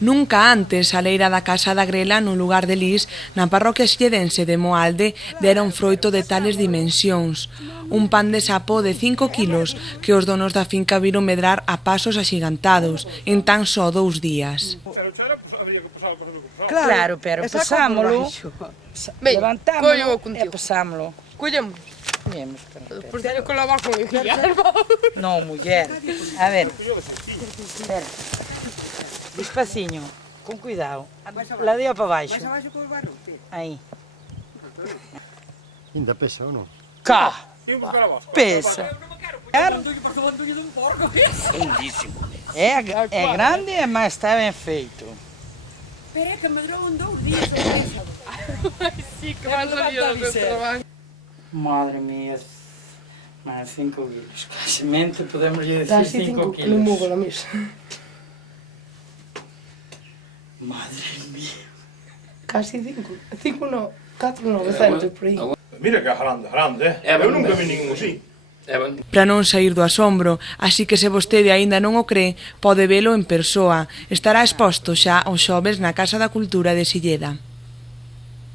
Nunca antes a leira da Casa da Grela no lugar de Lis, na parroquia silledense de Moalde, dera un froito de tales dimensións. Un pan de sapo de 5 kilos que os donos da finca viron medrar a pasos axigantados en tan só 2 días. Claro, pero pesámolo, levantámoslo e pesámoslo. Collemos. Collemos, Despois teño que lavar con Guillermo. No, muller. A ver, espera. Despaciño, con cuidado. Ladea para baixo. Aí. Ainda pesa ou non? Cá! Pesa. É grande, mas está ben feito. Pero é que medrou en 2 días o péssado. Sí, que vas a ir do traballo. Madre mía, máis 5 kilos. Casemente podemos decir 5 kilos. Non movo na mesa. Madre mía. Casi 5. 5 no, 4,900 por aí. Mira que é grande, Eu nunca vi ningún así. Para non sair do asombro, así que se vostede aínda non o cree, pode velo en persoa. Estará exposto xa os xoves na Casa da Cultura de Silleda.